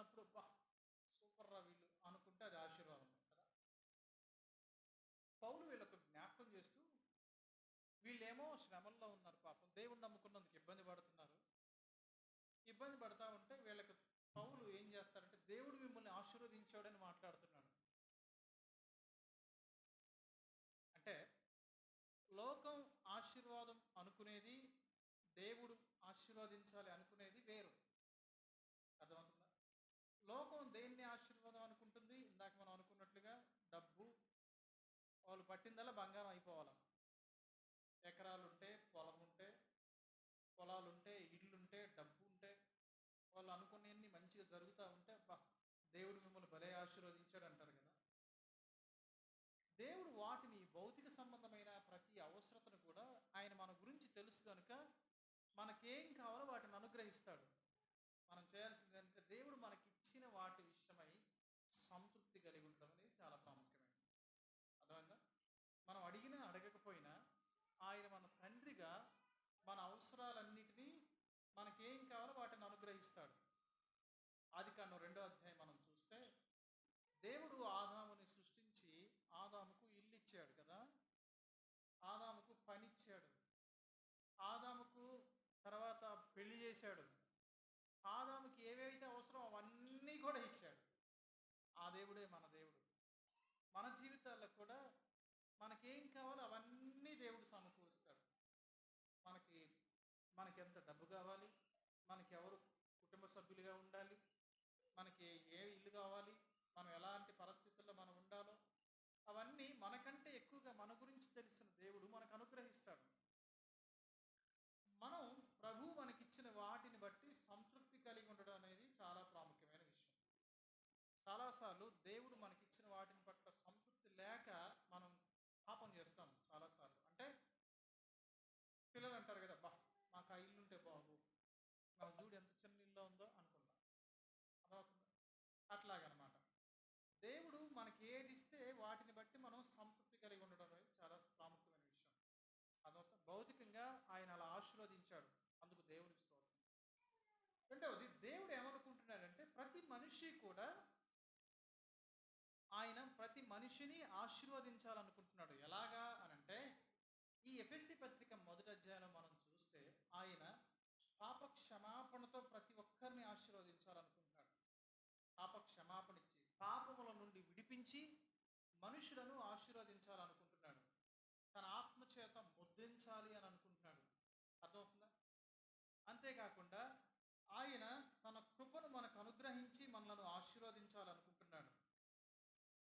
విన్నప్పుడు సూపర్ రా వీళ్ళు అనుకుంటే అది ఆశీర్వాదం కదా. పౌలు వీళ్ళకు జ్ఞాపకం చేస్తూ, వీళ్ళేమో శ్రమల్లో ఉన్నారు, పాపం దేవుడు నమ్ముకున్నందుకు ఇబ్బంది పడుతున్నారు. ఇబ్బంది పడతా ఉంటే వీళ్ళకి పౌలు ఏం చేస్తారంటే, దేవుడు మిమ్మల్ని ఆశీర్వదించాడని మాట్లాడుతున్నాడు. అంటే లోకం ఆశీర్వాదం అనుకునేది, దేవుడు ఆశీర్వదించాలి అనుకునేది వేరు. అర్థమవుతుందా? లోకం దేన్ని ఆశీర్వాదం అనుకుంటుంది? ఇందాక మనం అనుకున్నట్లుగా డబ్బు, వాళ్ళు పట్టిందల్లా బంగారం అయిపోవాలి. ఎకరాలుంటే, పొలాలుంటే, ఇళ్ళుంటే, డబ్బు ఉంటే, వాళ్ళు అనుకునేవన్నీ మంచిగా జరుగుతూ ఉంటే దేవుడు మిమ్మల్ని భలే ఆశీర్వదించాడు అంటారు కదా. దేవుడు వాటిని, భౌతిక సంబంధమైన ప్రతి అవసరతను కూడా ఆయన మన గురించి తెలుసు కనుక మనకేం కావాలో వాటిని అనుగ్రహిస్తాడు. మనం చేయాల్సింది ఏంటంటే, దేవుడు మనకిచ్చిన వాటి విషయమై సంతృప్తి కలిగి ఉండడం అనేది చాలా ప్రాముఖ్యమైనది. అర్థమైందా? మనం అడిగినా అడగకపోయినా ఆయన మన తండ్రిగా మన అవసరాలన్నిటినీ, మనకేం కావాలో వాటిని అనుగ్రహిస్తాడు. ఆదికాండం 2వ అధ్యాయం మనం చూస్తే, దేవుడు ఆదాముని సృష్టించి ఆదాముకు ఇల్లు ఇచ్చాడు కదా, ఆదాముకు పని ఇచ్చాడు, ఆదాముకు తర్వాత పెళ్లి చేశాడు, ఆదాముకి ఏవైతే అవసరం అవన్నీ కూడా ఇచ్చాడు. ఆ దేవుడే మన దేవుడు. మన జీవితాల్లో కూడా మనకేం కావాలో అవన్నీ దేవుడు సమకూరుస్తాడు. మనకి ఎంత డబ్బు కావాలి, మనకి ఎవరు కుటుంబ సభ్యులుగా ఉండాలి, మనకి ఏ ఇల్లు కావాలి, మనం ఎలాంటి పరిస్థితుల్లో మనం ఉండాలో అవన్నీ మనకంటే ఎక్కువగా మన గురించి తెలిసిన దేవుడు మనకు అనుగ్రహిస్తాడు. మనం ప్రభు మనకిచ్చిన వాటిని బట్టి సంతృప్తి కలిగి ఉండడం అనేది చాలా ప్రాముఖ్యమైన విషయం. చాలాసార్లు దేవుడు మనకిచ్చిన వాటిని పట్ల సంతృప్తి లేక మనం పాపం చేస్తాం. చాలాసార్లు అంటే పిల్లలు అంటారు కదా, మాకు ఆ ఇల్లు ఉంటే బాగు, నా చూడు ఎంత చిన్న ఇల్లు ఉందో అనుకుంటాం. అదవుతుందా? అట్లాగనమాట. దేవుడు మనకి ఏది ఇస్తే వాటిని బట్టి మనం సంతృప్తి కలిగి ఉండడం అనేది చాలా ప్రాముఖ్యమైన విషయం. అదవుతుంది. భౌతికంగా ఆయన అలా ఆశీర్వదించాడు, అందుకు దేవుడికి స్తోత్రం. రెండవది, దేవుడు ఏమనుకుంటున్నాడంటే, ప్రతి మనిషి కూడా ఆయన ప్రతి మనిషిని ఆశీర్వదించాలనుకుంటున్నాడు. ఎలాగా అనంటే, ఈ ఎఫెసీ పత్రిక 1వ అధ్యాయంలో మనం చూస్తే, ఆయన పాప క్షమాపణతో ప్రతి ఒక్కరిని ఆశీర్వదించాలనుకుంటున్నాడు. పాప క్షమాపణ ఇచ్చి, పాపముల నుండి విడిపించి మనుషులను ఆశీర్వదించాలనుకుంటున్నాడు. తన ఆత్మచేత ముద్రించాలి అని అనుకుంటున్నాడు. అర్థమవుతుందా? అంతేకాకుండా ఆయన తన కృపను మనకు అనుగ్రహించి మనలను ఆశీర్వదించాలనుకుంటున్నాడు.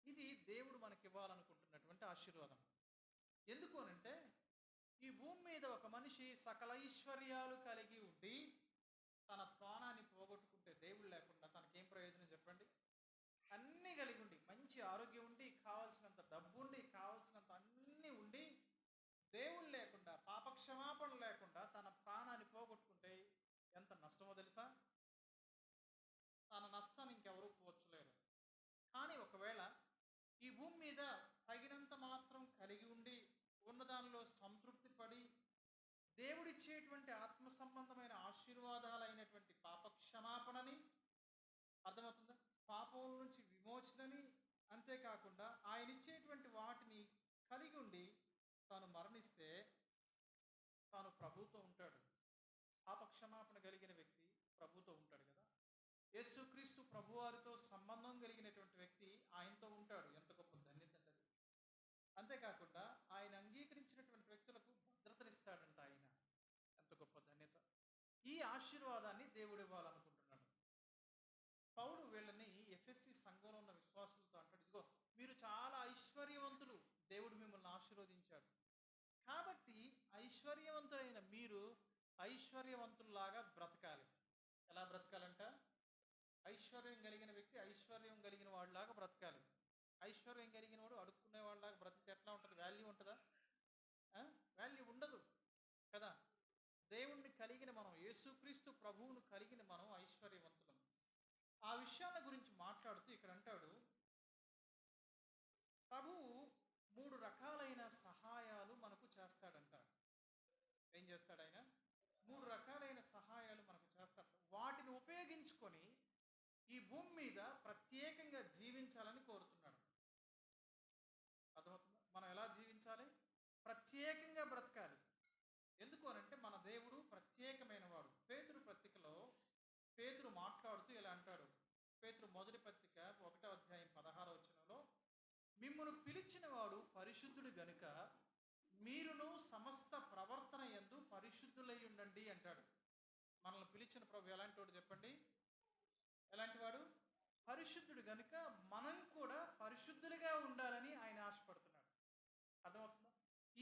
ఇది దేవుడు మనకి ఇవ్వాలనుకుంటున్నటువంటి ఆశీర్వాదం. ఎందుకు అనంటే, ఈ భూమి మీద ఒక మనిషి సకల ఐశ్వర్యాలు కలిగి ఉండి తన ప్రాణాన్ని పోగొట్టుకుంటే, దేవుడు లేకుండా తనకేం ప్రయోజనం చెప్పండి? అన్నీ కలిగి ఉండి, మంచి ఆరోగ్యం ఉండి, కావాల్సినంత డబ్బు ఉండి, కావాల్సినంత అన్నీ ఉండి, దేవుడు లేకుండా, పాపక్షమాపణ లేకుండా తన ప్రాణాన్ని పోగొట్టుకుంటే ఎంత నష్టమో తెలుసా? తన నష్టాన్ని ఇంకెవరూ పోర్చలేరు. కానీ ఒకవేళ ఈ భూమి మీద తగినంత మాత్రం కలిగి ఉండి, ఉన్నదానిలో సంతృప్తి పడి, దేవుడిచ్చేటువంటి ఆత్మ సంబంధమైన ఆశీర్వాదాలైనటువంటి పాపక్షమాపణని, అర్థమవుతుందా, పాపం నుంచి విమోచనని, అంతేకాకుండా ఆయన ఇచ్చేటువంటి వాటిని కలిగి ఉండి తాను మరణిస్తే తాను ప్రభుతో ఉంటాడు. పాపక్షమాపణ కలిగిన వ్యక్తి ప్రభుతో ఉంటాడు కదా. యేసుక్రీస్తు ప్రభువారితో సంబంధం కలిగినటువంటి వ్యక్తి ఆయనతో ఉంటాడు. ఎంత గొప్ప ధన్యత అండి. అంతేకాకుండా ఆయన అంగీకరించినటువంటి వ్యక్తులకు భద్రతనిస్తాడంట ఆయన. ఎంత గొప్ప ధన్యత. ఈ ఆశీర్వాదాన్ని దేవుడు ఇవ్వాలనుకుంటున్నాడు. పౌలు వీళ్ళని ఎఫెసీ సంఘంలో ఉన్న విశ్వాసులతో అంటాడు, ఇదిగో మీరు చాలా ఐశ్వర్యవంతులు, దేవుడు మిమ్మల్ని ఆశీర్వదించాడు. కాబట్టి ఐశ్వర్యవంతులైన మీరు ఐశ్వర్యవంతుల్లాగా బ్రతకాలి. ఎలా బ్రతకాలంట? ఐశ్వర్యం కలిగిన వ్యక్తి ఐశ్వర్యం కలిగిన వాడిలాగా బ్రతకాలి. ఐశ్వర్యం కలిగిన వాడు అడుక్కునే వాళ్ళలాగా బ్రతికి ఎట్లా ఉంటుంది? వాల్యూ ఉంటుందా? వాల్యూ ఉండదు కదా. దేవుణ్ణి కలిగిన మనం, యేసుక్రీస్తు ప్రభువును కలిగిన మనం ఐశ్వర్యవంతులం. ఆ విషయాల గురించి మాట్లాడుతూ ఇక్కడ అంటాడు, ప్రభువు 3 రకాలైన సహాయాలు మనకు చేస్తాడంట. ఏం చేస్తాడు ఆయన? 3 రకాలైన సహాయాలు మనకు చేస్తాడు. వాటిని ఉపయోగించుకొని ఈ భూమి మాట్లాడుతూ ఇలా అంటాడు. పేతురు మొదటి పత్రిక 1వ అధ్యాయం 16వ వచనంలో, మిమ్మును పిలిచిన వాడు పరిశుద్ధుడు గనుక మీరును సమస్త ప్రవర్తన యందు పరిశుద్ధులై ఉండండి అంటాడు. మనల్ని పిలిచిన ప్రభు ఎలాంటి వాడు చెప్పండి? ఎలాంటి వాడు? పరిశుద్ధుడు గనుక మనం కూడా పరిశుద్ధులుగా ఉండాలని ఆయన ఆశపడుతున్నాడు. అర్థమవుతుందా?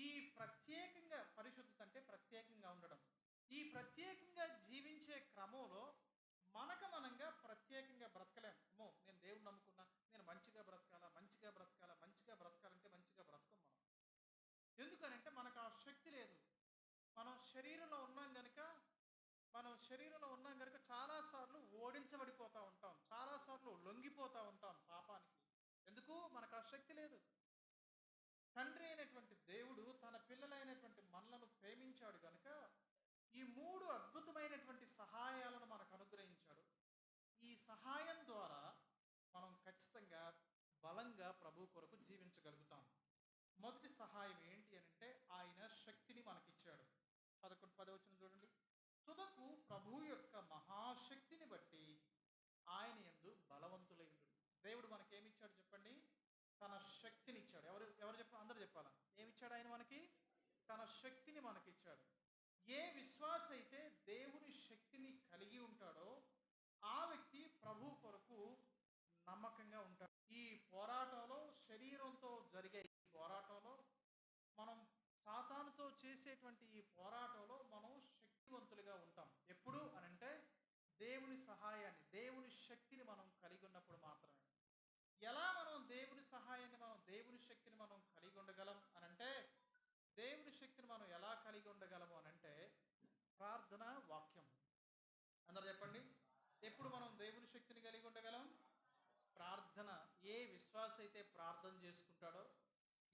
ఈ ప్రత్యేకంగా పరిశుద్ధత అంటే ప్రత్యేకంగా ఉండడం. ఈ ప్రత్యేకంగా జీవించే క్రమంలో మనంగా ప్రత్యేకంగా బ్రతకలేం. నేను దేవుడు నమ్ముకున్నా, నేను మంచిగా బ్రతకాలంటే మంచిగా బ్రతకం మనం. ఎందుకనంటే మనకు ఆ శక్తి లేదు. మనం శరీరంలో ఉన్నాం కనుక చాలాసార్లు ఓడించబడిపోతూ ఉంటాం, చాలాసార్లు లొంగిపోతూ ఉంటాం పాపానికి. ఎందుకు? మనకు ఆ శక్తి లేదు. తండ్రి అయినటువంటి దేవుడు తన పిల్లలైనటువంటి మనలను ప్రేమించాడు కనుక ఈ 3 అద్భుతమైనటువంటి సహాయాలను మనకు అనుగ్రహించాడు. ఈ సహాయం ద్వారా మనం ఖచ్చితంగా బలంగా ప్రభు కొరకు జీవించగలుగుతాం. మొదటి సహాయం ఏంటి అంటే ఆయన శక్తిని మనకిచ్చాడు. 11వ వచనం చూడండి. తుదకు ప్రభు యొక్క మహాశక్తిని బట్టి ఆయన యందు బలవంతులై ఉండుడి. దేవుడు మనకేమిచ్చాడు చెప్పండి? తన శక్తిని ఇచ్చాడు. ఎవరు చెప్పాలి? అందరూ చెప్పాలా? ఏమిచ్చాడు ఆయన మనకి? తన శక్తిని మనకిచ్చాడు. ఏ విశ్వాస అయితే దేవుని శక్తిని కలిగి ఉంటాడో ఆ వ్యక్తి ప్రభు కొరకు నమ్మకంగా ఉంటాడు. ఈ పోరాటంలో, శరీరంతో జరిగే ఈ పోరాటంలో, మనం సాతానుతో చేసేటువంటి ఈ పోరాటంలో మనం శక్తివంతులుగా ఉంటాం. ఎప్పుడు అనంటే దేవుని సహాయాన్ని, దేవుని శక్తిని మనం కలిగి ఉన్నప్పుడు మాత్రమే. ఎలా మనం దేవుని సహాయాన్ని, దేవుని శక్తిని మనం కలిగి ఉండగలం అనంటే, దేవుని శక్తిని మనం ఎలా కలిగి ఉండగలము అనంటే ప్రార్థన, వాక్యం. అందరూ చెప్పండి. ఎప్పుడు మనం దేవుని శక్తిని కలిగి ఉండగలం? ప్రార్థన. ఏ విశ్వాస అయితే ప్రార్థన చేసుకుంటాడో,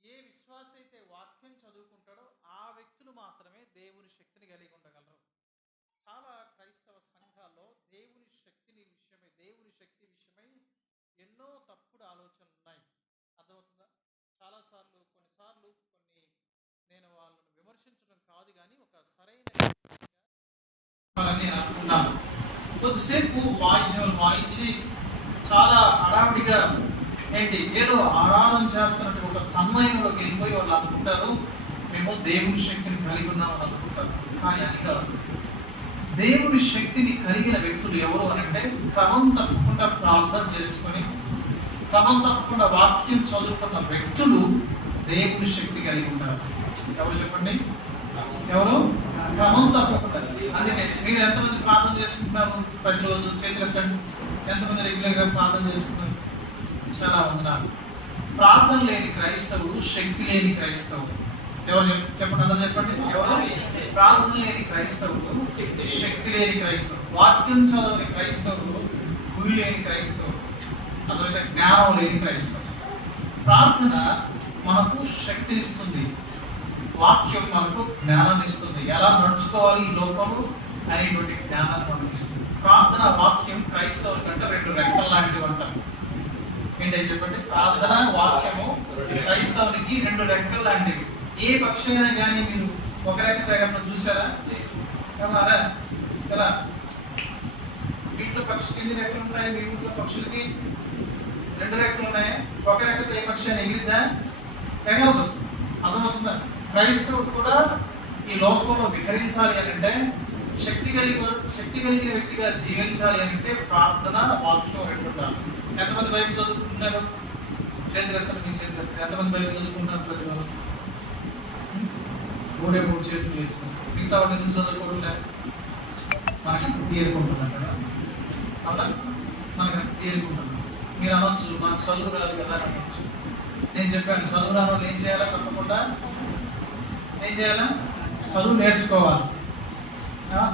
ఏ విశ్వాస అయితే వాక్యం చదువుకుంటాడో ఆ వ్యక్తులు మాత్రమే దేవుని శక్తిని కలిగి ఉండగలరు. చాలా క్రైస్తవ సంఘాల్లో దేవుని శక్తి విషయమై ఎన్నో తప్పుడు ఆలోచనలు ఉన్నాయి. అర్థమవుతుందా? కొన్నిసార్లు నేను వాళ్ళను విమర్శించడం కాదు, కానీ ఒక సరైన నేను అనుకున్నాను. కొద్దిసేపు వాయించి చాలా హడావిడిగా ఏదో ఆరాధన చేస్తున్నట్టు ఒక తన్మయంలోకి వెళ్ళిపోయి వాళ్ళు అనుకుంటారు మేము దేవుని శక్తిని కలిగి ఉన్నామని అనుకుంటారు. కానీ అది కాదు. దేవుని శక్తిని కలిగిన వ్యక్తులు ఎవరు అనంటే క్రమం తప్పకుండా ప్రార్థన చేసుకొని, క్రమం తప్పకుండా వాక్యం చదువుకున్న వ్యక్తులు దేవుని శక్తి కలిగి ఉంటారు. ఎవరు చెప్పండి? ఎవరు? క్రమం తప్పకుండా. అందుకే మీరు ఎంతమంది ప్రార్థన చేసుకుంటున్నారు ప్రతిరోజు? చేతులెత్తండి. ఎంతమంది రెగ్యులర్గా ప్రార్థన చేసుకుంటున్నారు? చాలా వందనాలు. ప్రార్థన లేని క్రైస్తవుడు శక్తి లేని క్రైస్తవుడు. ఎవరు చెప్పండి? అందరూ చెప్పండి. ఎవరు? ప్రార్థన లేని క్రైస్తవుడు శక్తి లేని క్రైస్తవుడు. వాక్యం చదవని క్రైస్తవుడు గురి లేని క్రైస్తవుడు. అందుకే జ్ఞానం లేని క్రైస్తవుడు. ప్రార్థన మనకు శక్తినిస్తుంది, వాక్యం మనకు జ్ఞానాన్ని ఇస్తుంది. ఎలా నడుచుకోవాలి ఈ లోకంలో అనేటువంటి జ్ఞానాన్ని మనకు ఇస్తుంది. ప్రార్థన, వాక్యం క్రైస్తవుల కంటే 2 రెక్కలు లాంటివి అంటారు. ఏంటంటే చెప్పండి? ప్రార్థన, వాక్యము క్రైస్తవునికి 2 రెక్కలు లాంటివి. ఏ పక్షి అయినా కానీ మీరు ఒక రెక్క దగ్గర చూసారా? కదా వీటిలో పక్షికి ఎన్ని రెక్కలు ఉంటాయి? మీ ఊళ్ళో పక్షులకి 2 రెక్కలు ఉన్నాయి. ఒక రెక్కతో ఏ పక్షి అయినా ఎగిరిద్దా? ఎగరదు. అర్థమవుతుందా? క్రైస్తవుడు కూడా ఈ లోకంలో విహరించాలి అనంటే, శక్తి కలిగిన వ్యక్తిగా జీవించాలి అనంటే ప్రార్థన, వాక్యం 2 ఉండాలి. ఎంతమంది బైబిల్ చదువుకుంటున్నారు? చేతులెత్తండి. మీ చేతులెత్తండి. ఎంతమంది బైబిల్ చదువుకుంటున్నారు? ప్రతి రోజు 3 చేతులు వేస్తాం. మిగతా వాళ్ళు ఎందుకు చదువుకోవట్లే? మనకి తీరుకుంటున్నాం కదా. అవునా? మనకి తీరుకుంటున్నాం. మీరు అనొచ్చు నాకు చదువు రాదు కదా అనొచ్చు. నేను చెప్పాను, చదువు రాని వాళ్ళు ఏం చేయాలా? తప్పకుండా ఏం చేయాలా? చదువు నేర్చుకోవాలి.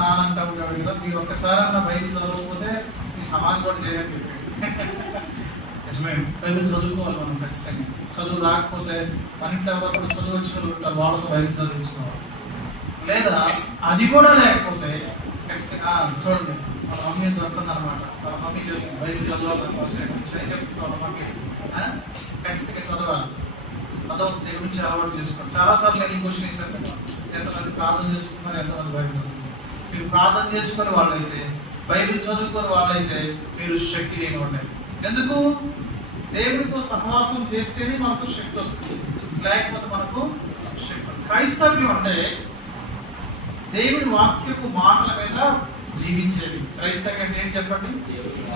నానంటా ఉంటాడు కదా, మీరు ఒక్కసారి అన్న బైబిల్ చదవకపోతే మీ సమాజం కూడా చేయాలని చెప్పాడు. నిజమే, బైబిల్ చదువుకోవాలి మనం ఖచ్చితంగా. చదువు రాకపోతే మన ఇంట్లో ఎవరో చదువు వచ్చిన వాళ్ళు ఉంటారు, వాళ్ళతో బైబిల్ చదివించుకోవాలి. లేదా అది కూడా లేకపోతే ఖచ్చితంగా చూడండి, వాళ్ళ మమ్మీ దొరుకుతుంది అనమాట. వాళ్ళ మమ్మీ చెప్తుంది బైబిల్ చదవాలి కోసం చెప్తుంది. వాళ్ళ మమ్మీ ఖచ్చితంగా చదవాలి. అదవుతుంది. దేవుడి నుంచి అలవాటు చేసుకోండి. చాలాసార్లు నేను ఈ క్వశ్చన్ వేసాను, ఎంతమంది ప్రార్థన చేసుకున్నారు, ఎంతమంది బైబిల్ చదువుకున్నారు? మీరు ప్రార్థన చేసుకునే వాళ్ళైతే బైబిల్ చదువుకునే వాళ్ళైతే మీరు శక్తి లేని వాళ్ళే. ఎందుకు? దేవుడితో సహవాసం చేస్తేనే మనకు శక్తి వస్తుంది, లేకపోతే మనకు శక్తి. క్రైస్తవ్యం అంటే దేవుడి వాక్యపు మాటల మీద జీవించేది. క్రైస్తవ్యం అంటే ఏం చెప్పండి?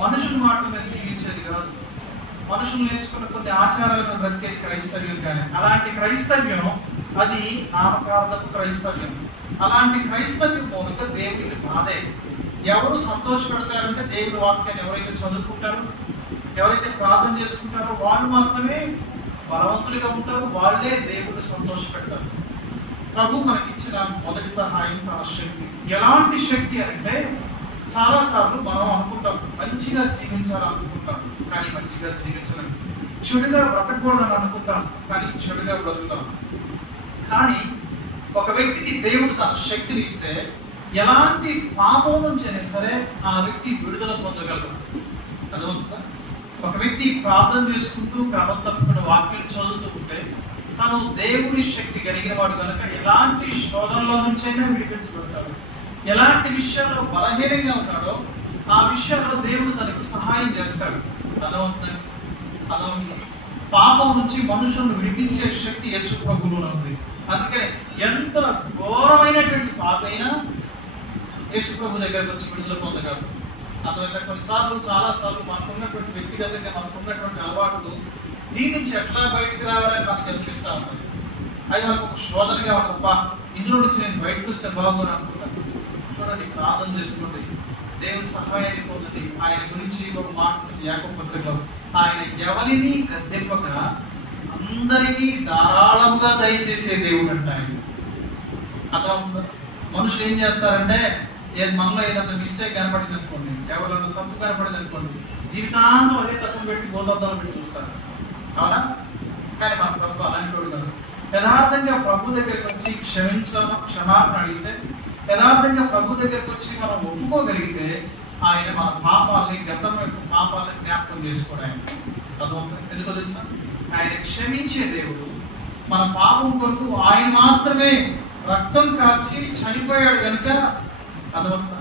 మనుషుల మాటల మీద జీవించేది కాదు. మనుషులు నేర్చుకున్న కొన్ని ఆచారాలను బ్రతికేది క్రైస్తవ్యం. కానీ అలాంటి క్రైస్తవ్యం అది నామకార్థపు క్రైస్తవ్యం. అలాంటి క్రైస్తవ్యం మూలంగా దేవుడికి బాధే. ఎవరు సంతోషపడతారంటే దేవుడి వాక్యాన్ని ఎవరైతే చదువుకుంటారో, ఎవరైతే ప్రార్థన చేసుకుంటారో వాళ్ళు మాత్రమే బలవంతులుగా ఉంటారు, వాళ్ళే దేవుడిని సంతోషపెడతారు. ప్రభు మనకి ఇచ్చిన మొదటి సహాయం తన శక్తి. ఎలాంటి శక్తి అంటే చాలాసార్లు మనం అనుకుంటాం మంచిగా జీవించాలనుకుంటాం, కానీ మంచిగా జీవించలేం. చెడుగా బ్రతకూడదని అనుకుంటాం, కానీ చెడుగా బ్రతుకుతాం. కానీ ఒక వ్యక్తికి దేవుడు తన శక్తిని ఇస్తే ఎలాంటి పాపం నుంచి అయినా సరే ఆ వ్యక్తి విడుదల పొందగలరు. అదవుతుందా? ఒక వ్యక్తి ప్రార్థన చేసుకుంటూ క్రమం తప్పకుండా వాక్యం చదువుతూ ఉంటే తను దేవుడి శక్తి కలిగిన వాడు కనుక ఎలాంటి శోధనలో నుంచైనా విడిపించబడతాడు. ఎలాంటి విషయాల్లో బలహీనంగా ఉన్నాడో ఆ విషయాల్లో దేవుడు తనకు సహాయం చేస్తాడు. అదవుతుంది. పాపం నుంచి మనుషులను విడిపించే శక్తి యేసు ప్రభువులో ఉంది. అందుకని ఎంత ఘోరమైనటువంటి పాపైనా యేసు ప్రభు దగ్గరకు వచ్చి విడుదల పొందగలరు. అందువల్ల కొన్నిసార్లు చాలాసార్లు మనకున్నటువంటి వ్యక్తిగతంగా మనకున్నటువంటి అలవాట్లు దీని నుంచి ఎట్లా బయటకు రావాలని మనకు అనిపిస్తూ ఉంటుంది. అది మనకు ఒక శోధనగా ఒక ఇందులో నుంచి నేను బయటకు వస్తే బాగుందని అనుకుంటాను. చూడండి, ప్రార్థన చేసుకోండి, దేవుని సహాయాన్ని పొందండి. ఆయన గురించి ఒక మాట యాకోబు పత్రికలో, ఆయన ఎవరిని గద్దెంపక అందరికీ ధారాళముగా దయచేసే దేవుడు అంట ఆయన. అర్థమవుతుందా? మనుషులు ఏం చేస్తారంటే మనలో ఏదైనా మిస్టేక్ కనపడింది అనుకోండి, ఎవరైనా తప్పు కనపడింది అనుకోండి, జీవితాంతం అదే తప్పు పెట్టి గోదార్థాలు పెట్టి చూస్తారు. అవునా? కానీ మన ప్రభు అలాంటి వాడు కాదు. యథార్థంగా ప్రభు దగ్గరికి వచ్చి క్షమాపణ అడిగితే, యథార్థంగా ప్రభు దగ్గరికి వచ్చి మనం ఒప్పుకోగలిగితే ఆయన మన పాపాలని, గతం యొక్క పాపాలని జ్ఞాపకం చేసుకోవడానికి. ఎందుకో తెలుసా? ఆయన క్షమించే దేవుడు. మన పాపం కొరకు ఆయన మాత్రమే రక్తం కార్చి చనిపోయాడు కనుక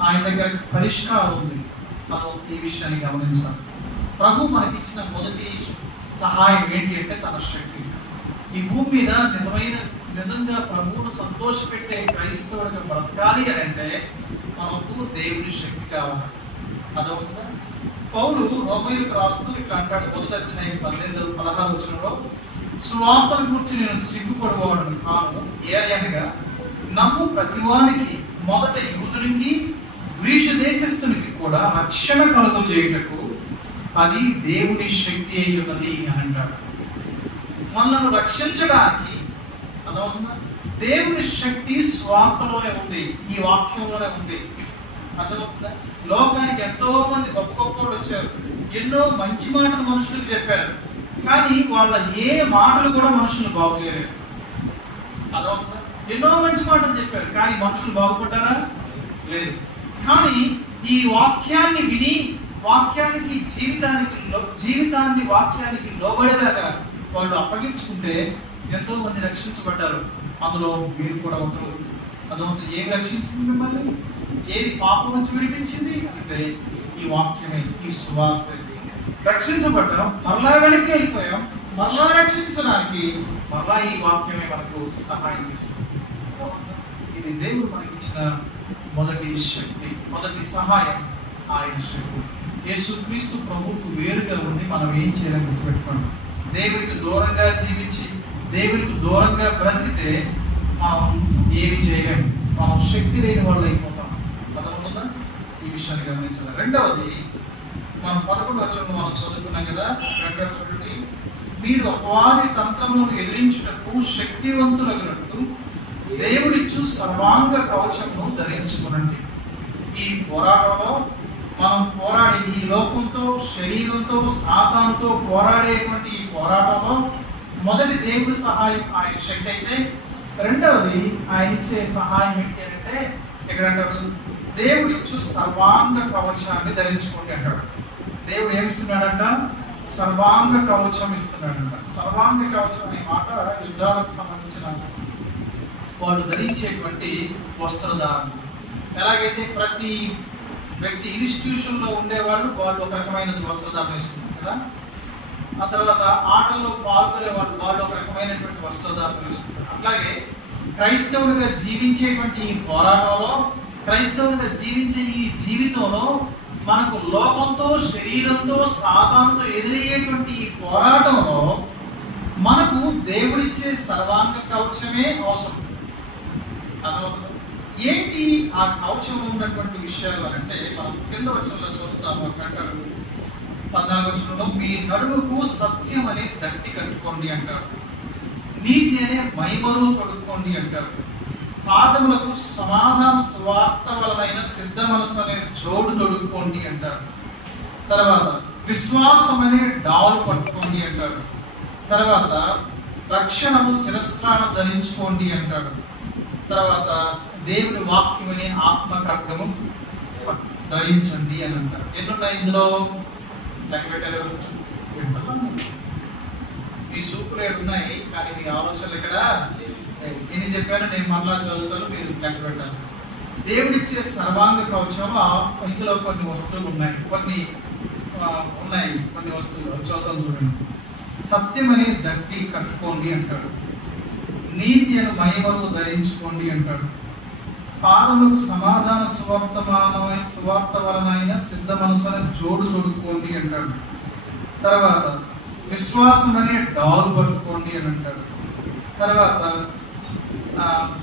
ఆయన దగ్గర పరిష్కారం ఉంది. ఈ విషయాన్ని గమనించాలి. ప్రభు మనకిచ్చిన మొదటి సహాయం ఏంటి అంటే తన శక్తి. ఈ భూమి మీద నిజంగా ప్రభువును సంతోషపెట్టే క్రైస్తవుడిగా బ్రతకాలి అని అంటే మనకు దేవుని శక్తి కావాలి. అదవుతుందా? పౌలు రోమీయులకు రాస్తూ ఇట్లా అంటాడు, మొదటి అధ్యాయం 18-16 సువార్తను గురించి నేను సిగ్గుపడబోవడం కాను, అనగా నమ్ము ప్రతివానికి మొదట యూదునికి గ్రీసు దేశస్థునికి కూడా రక్షణ కలుగు చేయుటకు అది దేవుని శక్తి అయి ఉన్నది అని అంటాడు. మనల్ని రక్షించడానికి అదవుతుందా? దేవుని శక్తి స్వార్థలోనే ఉంది, ఈ వాక్యంలోనే ఉంది. అర్థమవుతుందా? లోకానికి ఎంతో మంది గొప్ప గొప్ప వాళ్ళు వచ్చారు, ఎన్నో మంచి మాటలు మనుషులకు చెప్పారు, కానీ వాళ్ళ ఏ మాటలు కూడా మనుషులను బాగు చేయలేదు. అదవుతుందా? ఎన్నో మంచి మాటలు చెప్పారు, కానీ మనుషులు బాగుపడ్డారా? లేదు. కానీ ఈ వాక్యాన్ని విని వాక్యానికి జీవితాన్ని వాక్యానికి లోబడేలాగా వాళ్ళు అప్పగించుకుంటే ఎంతో మంది రక్షించబడ్డారు. అందులో మీరు కూడా ఒకరు. అదవుతుంది. ఏం రక్షించింది మిమ్మల్ని? ఏది పాపం నుంచి విడిపించింది అంటే ఈ వాక్యమే, ఈ సువార్త. రక్షించబడ్డాం, మరలా వెనక్కి వెళ్ళిపోయాం, మరలా రక్షించడానికి మరలా ఈ వాక్యమే మనకు సహాయం చేస్తుంది. ఇది దేవుడు మనకి ఇచ్చిన మొదటి శక్తి, మొదటి సహాయం ఆయన శక్తి. యేసుక్రీస్తు ప్రభువుకు వేరుగా ఉండి మనం ఏం చేయాలని గుర్తుపెట్టుకోండి. దేవుడికి దూరంగా జీవించి దేవుడికి దూరంగా బ్రతికితే మనం ఏమి చేయలేము, మనం శక్తి లేని వాళ్ళు అయిపోతాం. అర్థమవుతుందా? ఈ విషయాన్ని గమనించాలి. రెండవది, మనం 11వ వచనంలో మనం చదువుకున్నాం కదా, 2వ చూడండి, మీరు అపవాది తంత్రములను ఎదిరించుటకు శక్తివంతులగినట్టు దేవుడిచ్చు సర్వాంగ కవచమును ధరించుకునండి. ఈ పోరాటంలో మనం పోరాడి ఈ లోకంతో, శరీరంతో, సాతానుతో పోరాడేటువంటి ఈ పోరాటంలో మొదటి దేవుడి సహాయం ఆయన శక్తి అయితే, రెండవది ఆయన ఇచ్చే సహాయం ఏంటి అంటే ఇక్కడ అంటాడు, దేవుడిచ్చు సర్వాంగ కవచాన్ని ధరించుకోండి అంటాడు. దేవుడు ఏమిస్తున్నాడంట? సర్వాంగ కవచం ఇస్తున్నాడంట. సర్వాంగ కవచం అనే మాట యుద్ధాలకు సంబంధించిన వాళ్ళు ధరించేటువంటి వస్త్రధారణ. ఎలాగైతే ప్రతి వ్యక్తి ఇన్స్టిట్యూషన్లో ఉండేవాళ్ళు వాళ్ళు ఒక రకమైన వస్త్రధారణ వేసుకున్నారు కదా. ఆ తర్వాత ఆటల్లో పాల్గొనే వాళ్ళు ఒక రకమైనటువంటి వస్త్రధారణ వేసుకున్నారు. అట్లాగే క్రైస్తవులుగా జీవించేటువంటి ఈ పోరాటంలో, క్రైస్తవులుగా జీవించే ఈ జీవితంలో మనకు లోకంతో, శరీరంతో, సాతానుతో ఎదురయ్యేటువంటి ఈ పోరాటంలో మనకు దేవుడిచ్చే సర్వాంగ కవచమే అవసరం. ఏంటి ఆ కవచం ఉన్నటువంటి విషయాలు అంటే మనం కింద వచనంలో చదువుతాము. అంటాడు 14వ వచనంలో, మీ నడుముకు సత్యం అనే దట్టి కట్టుకోండి అంటాడు, నీతి అనే మైమరు తొడుక్కోండి అంటారు, పాదములకు సమాధాన స్వార్థ వలనైన సిద్ధ మనసు అనే జోడు తొడుక్కోండి అంటారు. తర్వాత విశ్వాసం అనే డాలు పట్టుకోండి అంటాడు. తర్వాత రక్షణము శిరస్త్రాణం ధరించుకోండి అంటాడు. తర్వాత దేవుని వాక్యం అనే ఆత్మ ఖడ్గము ధరించండి అని అంటారు. ఎన్నున్నాయి ఇందులో? లెక్క పెట్టారు. మీ సూపులు ఉన్నాయి కానీ మీ ఆలోచనలు ఇక్కడ ఎన్ని చెప్పాను నేను మరలా చదువుతాను, మీరు లెక్క పెట్టాలి. దేవుడిచ్చే సర్వాంగ కవచంలో ఇందులో కొన్ని వస్తువులు ఉన్నాయి, కొన్ని వస్తువులు చదువుతాను చూడండి. సత్యం అనే దట్టి కట్టుకోండి అంటాడు, నీతి అని మైమరువు ధరించుకోండి అంటాడు, పాదములకు సమాధాన సువార్త వలనైన సిద్ధ మనసున జోడు తొడుక్కోండి అంటాడు. తర్వాత విశ్వాసం అనే డాలు పట్టుకోండి అని అంటాడు. తర్వాత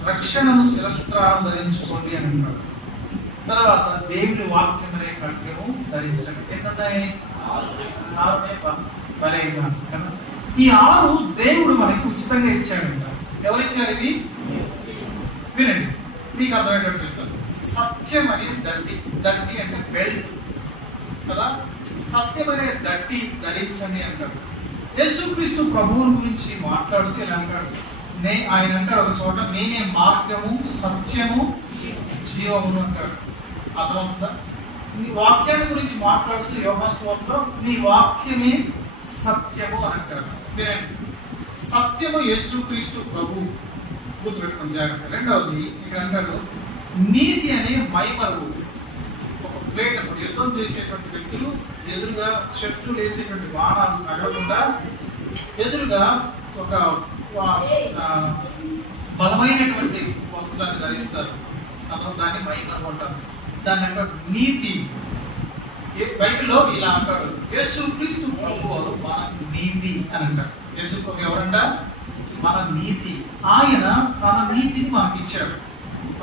రక్షణను శిరస్త్రాలు ధరించుకోండి అని అంటాడు. తర్వాత దేవుని వాక్యం అనే ఖడ్గము ధరించండి. ఏంటంటే ఈ 6 దేవుడు మనకి ఉచితంగా ఇచ్చాడంట. ఎవరిచ్చారు ఇవి? వినండి, మీకు అర్థమయ్యేటట్టు చెప్తాను. సత్యం అనే దట్టి అంటే బెల్ట్ కదా. సత్యం అనే దట్టి ధరించండి అంటాడు. యేసుక్రీస్తు ప్రభువుని గురించి మాట్లాడుతూ ఇలా అంటాడు, ఆయన అంటాడు ఒక చోట, నేనే మార్గము సత్యము జీవమును అంటాడు. అర్థమవుతుందా? నీ వాక్యాన్ని గురించి మాట్లాడుతూ యోహాను సువార్తలో నీ వాక్యమే సత్యము అని అంటాడు. వినండి, సత్యము యేసుక్రీస్తు ప్రభు, గుర్తుపెట్టుకుని జాగ్రత్త. రెండవది ఇక్కడ అంటాడు నీతి అనే మైమరువు. ఒక ప్లేట్ అప్పుడు యుద్ధం చేసేటువంటి వ్యక్తులు ఎదురుగా శత్రువులు వేసేటువంటి బాణాలు తగలకుండా ఎదురుగా ఒక బలమైనటువంటి వస్త్రాన్ని ధరిస్తారు. అప్పుడు దాన్ని మైమరువు అంటారు. దాన్ని అంటారు నీతి. బైబిల్లో ఇలా అంటాడు, యేసుక్రీస్తు ప్రభువు మన నీతి అని అంటాడు. యేసు ప్రభు ఎవరంట? మన నీతి. ఆయన తన నీతిని మనకి ఇచ్చాడు.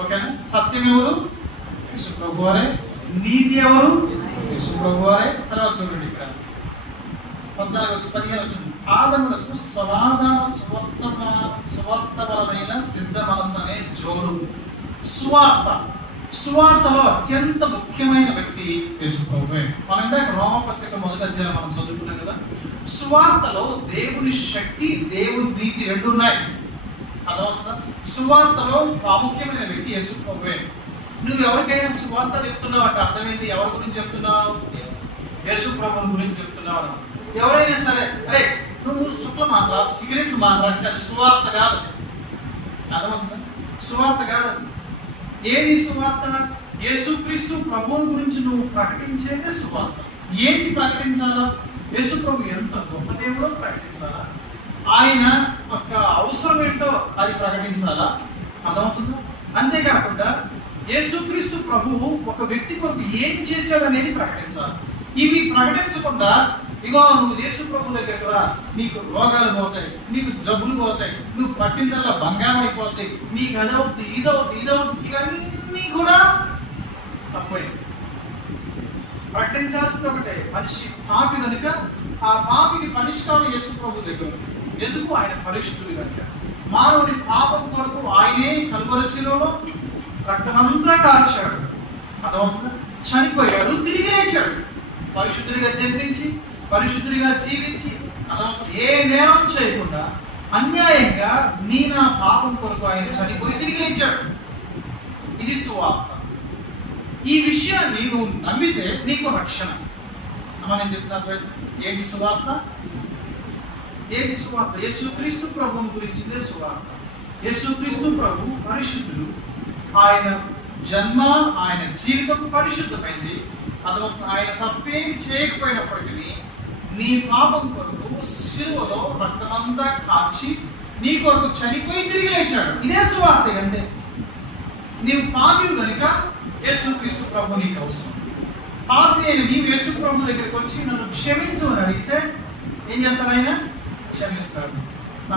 ఓకేనా? సత్యం ఎవరు? యేసు ప్రభు వారే. నీతి ఎవరు? యేసు ప్రభు వారే. తర్వాత చూడండి ఇక్కడ 14-15 పాదములకు సమాధాన సువార్త వలనైన సిద్ధ మనసు అనే జోడు. సువార్తలో అత్యంత ముఖ్యమైన వ్యక్తి యేసు ప్రభువే. మనం ఇందాక రోమపత్రిక 1వ అధ్యాయం మనం చదువుకున్నాం కదా. సువార్తలో దేవుని శక్తి, దేవుని నీతి రెండు ఉన్నాయి. అదవుతుందా? సువార్తలో ప్రాముఖ్యమైన వ్యక్తి యేసు ప్రభువే. నువ్వు ఎవరికైనా సువార్త చెప్తున్నావు అంటే అర్థమైంది, ఎవరి గురించి చెప్తున్నావు? యేసు ప్రభువుని గురించి చెప్తున్నావు. ఎవరైనా సరే, అరే నువ్వు చుట్ల మానరా, సిగరెట్లు మానరా అంటే అది సువార్త కాదు. అర్థమవుతుందా? సువార్త కాదు. ఏది సువార్త? యేసుక్రీస్తు ప్రభువుని గురించి నువ్వు ప్రకటించేదే సువార్త. ఏంటి ప్రకటించాలా? యేసు ప్రభు ఎంత గొప్ప దేవుడో ప్రకటించాలా, ఆయన ఒక అవసరం ఏంటో అది ప్రకటించాలా. అర్థమవుతుందా? అంతేకాకుండా యేసుక్రీస్తు ప్రభువు ఒక వ్యక్తి కొరకు ఏం చేశాడనేది ప్రకటించాలి. ఇవి ప్రకటించకుండా ఇగో నువ్వు యేసు ప్రభు దగ్గరికి రా, నీకు రోగాలు పోతాయి, నీకు జబ్బులు పోతాయి, నువ్వు పట్టిందల్లా బంగారం అయిపోతాయి, నీకు అదవుతుంది, ఇదవుతుంది, ఇవన్నీ కూడా తప్పే. ప్రకటించాల్సింది ఒకటే, మనిషి పాపి కనుక ఆ పాపికి పరిష్కారం యేసు ప్రభు దగ్గర. ఎందుకు? ఆయన పరిశుద్ధుడు కనుక. మానవుని పాపం కొరకు ఆయనే కల్వరిశిలో రక్తమంతా కార్చాడు. అదవుతుందా? చనిపోయాడు, తిరిగి లేచాడు. పరిశుద్ధుడిగా జన్మించి పరిశుద్ధుడిగా జీవించి ఏ నేరం చేయకుండా అన్యాయంగా నా పాపం కొరకు ఆయన చనిపోయి తిరిగి లేచాడు. ఇది సువార్త. ఈ విషయాన్ని నువ్వు నమ్మితే నీకు రక్షణ. నేను చెప్తున్నా, ఏంటి సువార్త? ఏంటి సువార్త? యేసుక్రీస్తు ప్రభువుని గురించిందే సువార్త. యేసుక్రీస్తు ప్రభు పరిశుద్ధుడు, ఆయన జన్మ, ఆయన జీవితం పరిశుద్ధమైంది. అది ఆయన తప్పేం చేయకపోయినప్పటికీ నీ పాపం కొరకు శిలువలో రక్తమంతా కాచి నీ కొరకు చనిపోయి తిరిగి లేచాడు. ఇదే సువార్త. అంతే. నీవు పాపివి కనుక యేసుక్రీస్తు ప్రభు నీకు అవసరం. పాపి అయిన నీవు యేసు ప్రభు దగ్గరికి వచ్చి నన్ను క్షమించు అని అడిగితే ఏం చేస్తాడు? ఆయన క్షమిస్తాడు.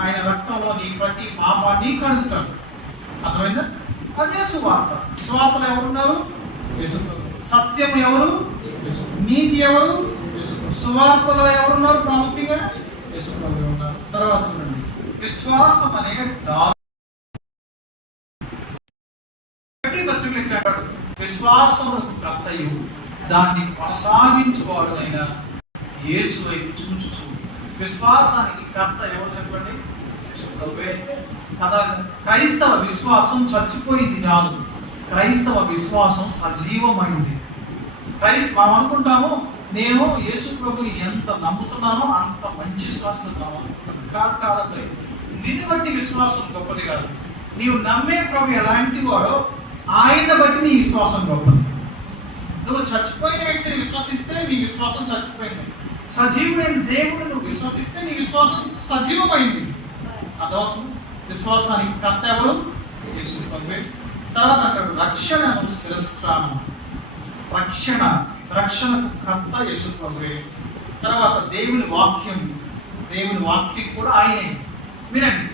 ఆయన రక్తంలో నీ ప్రతి పాపాన్ని కడుగుతాడు. అర్థమైందా? అదే సువార్త. సువార్తలో ఎవరున్నారు? సత్యం ఎవరు? నీతి ఎవరు? సువార్తలో ఎవరున్నారు? ప్రాముఖ్యంగా యేసు ప్రభు ఉన్నారు. తర్వాత చూడండి, విశ్వాసం అనే విశ్వాసములకు కర్తయు దాన్ని కొనసాగించువాడు అయిన యేసు వైపు చూచుచు. విశ్వాసానికి కర్త ఎవరు చెప్పండి? క్రైస్తవ విశ్వాసం చచ్చిపోయింది కాదు, క్రైస్తవ విశ్వాసం సజీవమైంది. మనం అనుకుంటాము నేను యేసు ప్రభుని ఎంత నమ్ముతున్నానో అంత మంచి విశ్వాసం కాదు. నిన్ను బట్టి విశ్వాసం గొప్పది కాదు. నీవు నమ్మే ప్రభు ఎలాంటి వాడో ఆయన బట్టి నీ విశ్వాసం గొప్పది. నువ్వు చచ్చిపోయిన వ్యక్తిని విశ్వసిస్తే నీ విశ్వాసం చచ్చిపోయింది. సజీవుడైన దేవుడు నువ్వు విశ్వసిస్తే నీ విశ్వాసం సజీవమైంది. అదవుతుంది. విశ్వాసానికి కర్త ఎవరు? యేసు ప్రభువే. తర్వాత అంటాడు రక్షణను శిరస్త్రాణం. రక్షణకు కర్త యేసు ప్రభువే. తర్వాత దేవుని వాక్యం కూడా ఆయనే. వినండి,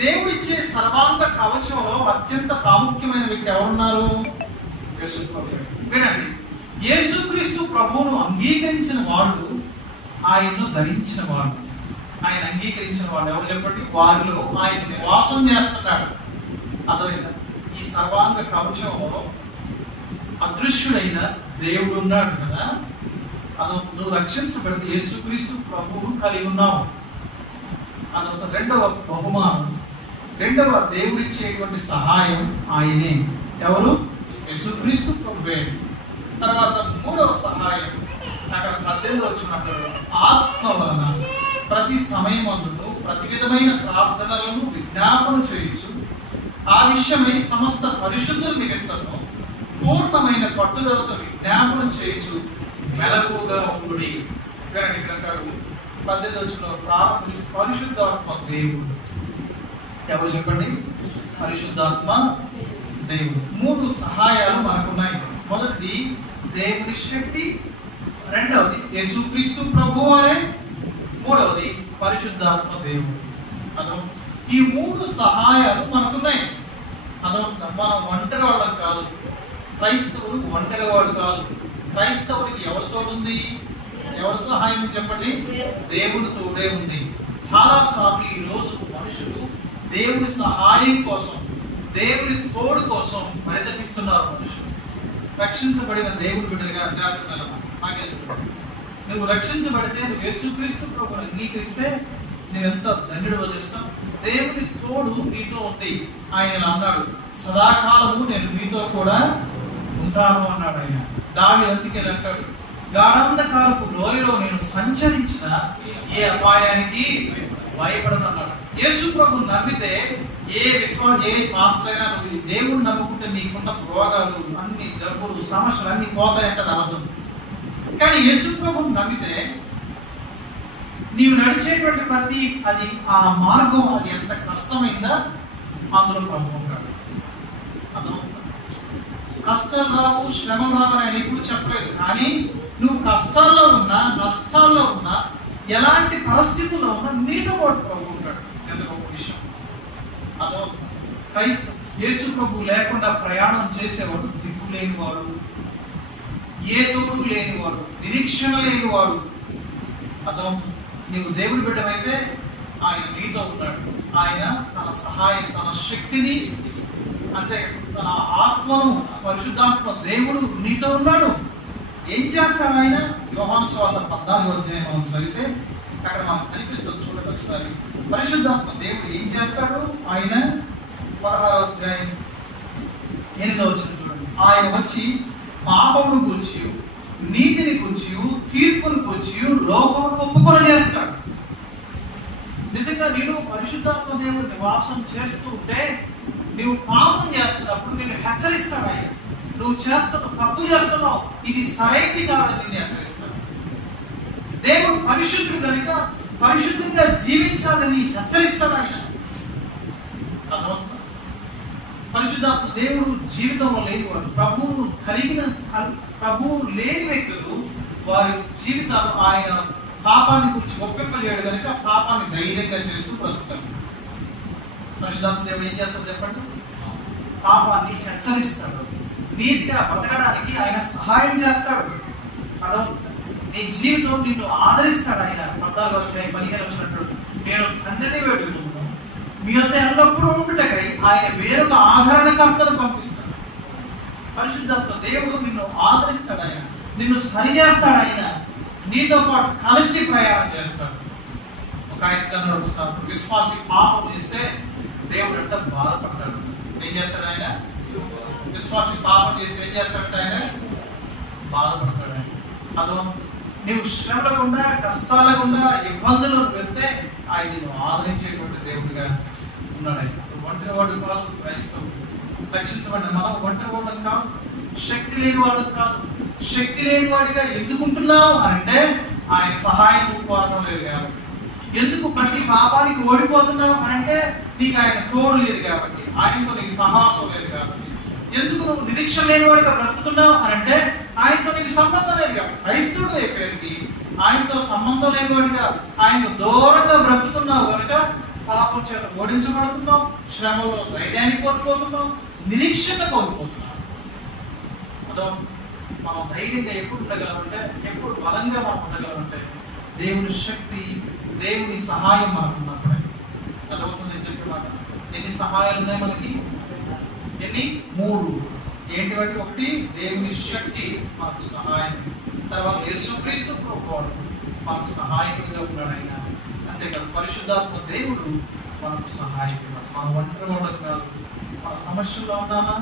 దేవుడిచ్చే సర్వాంగ కవచంలో అత్యంత ప్రాముఖ్యమైన వ్యక్తి ఎవరున్నారు? యేసు ప్రభువే. వినండి, యేసుక్రీస్తు ప్రభువును అంగీకరించిన వాళ్ళు ఆయన్ను ధరించిన వాళ్ళు. ఆయన అంగీకరించిన వాళ్ళు ఎవరు చెప్పండి? వారిలో ఆయన నివాసం చేస్తున్నాడు. అర్థమైందా? ఈ సర్వాంగ కవచంలో అదృశ్యుడైన దేవుడు ఉన్నాడు కదా. నువ్వు రక్షించబడితే యేసుక్రీస్తు ప్రభువును కలిగి ఉన్నావు. అదొక రెండవ బహుమానం. రెండవ దేవుడిచ్చేటువంటి సహాయం ఆయనే. ఎవరు? యేసుక్రీస్తు ప్రభువే. తర్వాత మూడవ సహాయం అక్కడ 18 వచ్చినప్పుడు ఆత్మ వలన ప్రతి సమయమందు ప్రతి విధమైన ప్రార్థనలను విజ్ఞాపన చేయొచ్చు. ఆ విషయమై సమస్త పరిశుద్ధుల నిమిత్తము పూర్ణమైన పట్టుదలతో విజ్ఞాపన చేయొచ్చు. మెలకుగా ఉండుడి. ఇక్కడ 18 వచ్చిన పరిశుద్ధాత్మ దేవుడు. ఎవరు చెప్పండి? పరిశుద్ధాత్మ దేవుడు. 3 సహాయాలు మనకున్నాయి. మొదటిది దేవుని శక్తి, రెండవది యేసుక్రీస్తు ప్రభువు అనే, మూడవది పరిశుద్ధాత్మ దేవుడు. ఈ 3 సహాయాలు మనకున్నాయి. మనం ఒంటరి వాళ్ళం కాదు. క్రైస్తవుడు ఒంటరి వాడు కాదు. క్రైస్తవుడికి ఎవరితో ఉంది? ఎవరి సహాయం చెప్పండి? దేవుడి తోడే ఉంది. చాలా సార్లు ఈ రోజు మనుషులు దేవుడి సహాయం కోసం, దేవుడి తోడు కోసం పరితపిస్తున్నారు. మనుషులు రక్షించబడిన దేవుడి బిడ్డలుగా నువ్వు రక్షించబడితే, నువ్వు యేసుక్రీస్తు ప్రభువును అంగీకరిస్తే నేను ఎంత ధన్యుడో తెలుసా? దేవుని తోడు నీతో ఉంది. ఆయన అన్నాడు, సదాకాలము నేను మీతో కూడా ఉంటాను అన్నాడు. ఆయన దావి అందుకే అంటాడు, గాఢాంధకారపు లోయలో నేను సంచరించిన ఏ అపాయానికి భయపడను అన్నాడు. యేసు ప్రభువును నమ్మితే ఏ పాస్టర్ అయినా నువ్వు దేవుణ్ణి నమ్ముకుంటే నీకున్న రోగాలు అన్ని, జబ్బులు, సమస్యలు అన్ని పోతాయంటే అర్థం. కానీ యేసు ప్రభువును నమ్మితే నీవు నడిచేటువంటి ప్రతి ఆ మార్గం అది ఎంత కష్టమైందా అందులో ప్రభు ఉంటాడు. కష్టాలు రావు, శ్రమలు రావు ఆయన ఎప్పుడు చెప్పలేదు. కానీ నువ్వు కష్టాల్లో ఉన్నా, నష్టాల్లో ఉన్నా, ఎలాంటి పరిస్థితుల్లో ఉన్నా నీతో పాటు ప్రభు ఉంటాడు. ఎంత గొప్ప విషయం. క్రైస్తవ యేసు ప్రభు లేకుండా ప్రయాణం చేసేవాడు దిక్కు లేనివాడు, ఏ తోడు లేనివాడు, నిరీక్షణ లేనివాడు. నీవు దేవుడి బిడ్డమైతే ఆయన నీతో ఉన్నాడు. ఆయన తన సహాయం, తన శక్తిని, అంతే తన ఆత్మను, పరిశుద్ధాత్మ దేవుడు నీతో ఉన్నాడు. ఏం చేస్తాడు ఆయన? యోహాను సువార్త 14వ అధ్యాయం మనం చదివితే అక్కడ మనకు కనిపిస్తుంది. చూడండి ఒకసారి. పరిశుద్ధాత్మ దేవుడు ఏం చేస్తాడు? ఆయన 16వ అధ్యాయం 8వ వచనం చూడండి. ఆయన వచ్చి పాపమును గూర్చి, నీతిని గూర్చి, తీర్పును గూర్చి లోకమును ఒప్పుకొన చేస్తాడు. నిజంగా నేను పరిశుద్ధాత్మ దేవుడు నివాసం చేస్తూ ఉంటే నువ్వు పాపం చేస్తున్నప్పుడు నిన్ను హెచ్చరిస్తాడు ఆయన. నువ్వు తప్పు చేస్తున్నావు, ఇది సరైనది కాదని నిన్ను హెచ్చరిస్తాడు. దేవుడు పరిశుద్ధుడు కనుక పరిశుద్ధంగా జీవించాలని హెచ్చరిస్తాడు ఆయన. అర్థమవుతుందా? పరిశుద్ధాత్మ దేవుడు జీవితంలో లేనివాడు, ప్రభువు లేని వ్యక్తులు వారి జీవితాలు ఆయన పాపాన్ని గురించి ఒప్పింపజేయడు కనుక పాపాన్ని ధైర్యంగా చేస్తూ బ్రతుకుతాడు. పరిశుద్ధాత్మ దేవుడు ఏం చేస్తాడు చెప్పండి? పాపాన్ని హెచ్చరిస్తాడు. నీతిగా బ్రతకడానికి ఆయన సహాయం చేస్తాడు. నీ జీవితం నిన్ను ఆదరిస్తాడు ఆయన. 14:15 వచ్చినట్టు, నేను తండ్రిని వేడుకుంటున్నాను, మీ వద్ద ఎల్లప్పుడూ ఉండుటకై ఆయన వేరొక ఆదరణకర్తను పంపిస్తాడు. పరిశుద్ధాత్మ దేవుడు నిన్ను ఆదరిస్తాడు ఆయన, నిన్ను సరి చేస్తాడు ఆయన, నీతో పాటు కలిసి ప్రయాణం చేస్తాడు. ఒక ఆయన విశ్వాసి పాపం చేస్తే దేవుడు అంటే బాధపడతాడు. ఏం చేస్తాడు ఆయన? విశ్వాసి పాపం చేస్తే ఏం చేస్తాడంటే ఆయన బాధపడతాడు ఆయన. అదో నువ్వు శ్రమలకుండా, కష్టాలకుండా, ఇబ్బందులకు వెళ్తే ఆయన నిన్ను ఆదరించేటువంటి దేవుడిగా ఉన్నాడు ఆయన. ఒంటరి వాడు కాదు క్రైస్తవుడు, రక్షించబడిన మనం ఒంటరి వాడు కాదు, శక్తి లేని వాడు కాదు. శక్తి లేని వాడిగా ఎందుకుంటున్నావు అంటే ఆయన సహాయం కోరడం లేదు కాబట్టి. ఎందుకు ప్రతి పాపానికి ఓడిపోతున్నావు అంటే నీకు ఆయన తోడు లేదు కాబట్టి, ఆయనతో నీకు సహాసం లేదు కాబట్టి. ఎందుకు నువ్వు నిరీక్షణ లేని వాడిగా బ్రతుకుతున్నావు అంటే ఆయనతో నీకు సంబంధం లేదు కాబట్టి. క్రైస్తవుడు అయిపోయేది ఆయనతో సంబంధం లేని వాడిగా, ఆయన దూరంగా బ్రతుకుతున్నావు కనుక పాపం చేత ఓడించబడుతున్నావు, శ్రమలో ధైర్యాన్ని కోల్పోతున్నావు, నిరీక్షణ కోల్పోతున్నావు. అదో మనం ధైర్యంగా ఎప్పుడు ఉండగలమంటే, ఎప్పుడు బలంగా మనం ఉండగలమంటే దేవుని శక్తి, దేవుని సహాయం మనకు ఉన్నప్పుడే. అదవుతుందని చెప్పి మాట. ఎన్ని సహాయాలు ఉన్నాయి మనకి? ఎన్ని? 3. ఏంటి వాటి? ఒకటి దేవుని శక్తి మనకు సహాయం, తర్వాత యేసుక్రీస్తు ప్రభువు మనకు సహాయకుడిగా ఉన్నాడు ఆయన. అంతేకాదు పరిశుద్ధాత్మ దేవుడు మనకు సహాయకుడు. మన ఒంటరి వాళ్ళకు కాదు. మన సమస్యల్లో ఉన్నామా?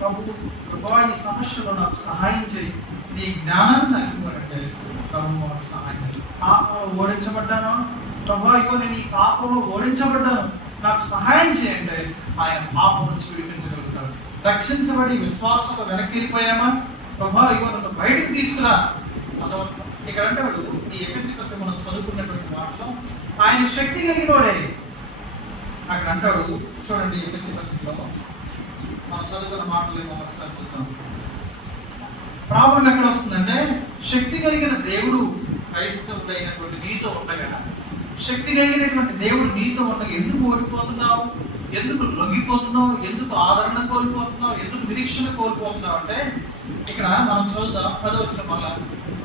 ప్రభు ఈ సమస్యలో నాకు సహాయం చేయి, నీ జ్ఞానాన్ని నాకు ఇవ్వాలంటే ప్రభు మనకు సహాయం చేస్తాడు. పాపంలో ఓడించబడ్డాను ప్రభు, ఇగో నేను ఈ పాపంలో ఓడించబడ్డాను, నాకు సహాయం చేయండి. ఆయన పాపం నుంచి విడిపించగలుగుతాడు. రక్షించబడి విశ్వాసంలో వెనక్కి వెళ్ళిపోయామా? ప్రభు ఇగో నన్ను బయటకు తీసుకురా. ఇక్కడ అంటాడు ఈ ఎఫెసీ పత్రిక మనం చదువుకున్నటువంటి మాటలో ఆయన శక్తి కలిగినోడే. అక్కడ అంటాడు చూడండి, ఎఫెసీ పత్రికలో మనం చదువుకున్న మాటలు ఏమో ఒకసారి చూద్దాం. ప్రాబ్లం ఎక్కడ వస్తుందంటే, శక్తి కలిగిన దేవుడు క్రైస్తవుడైనటువంటి నీతో ఉండగా, శక్తి కలిగినటువంటి దేవుడు నీతో ఉండగా ఎందుకు ఓడిపోతున్నావు, ఎందుకు లొంగిపోతున్నావు, ఎందుకు ఆదరణ కోల్పోతున్నావు, ఎందుకు నిరీక్షణ కోల్పోతున్నావు అంటే ఇక్కడ మనం చదువుతాం 10వ వచనం వల్ల,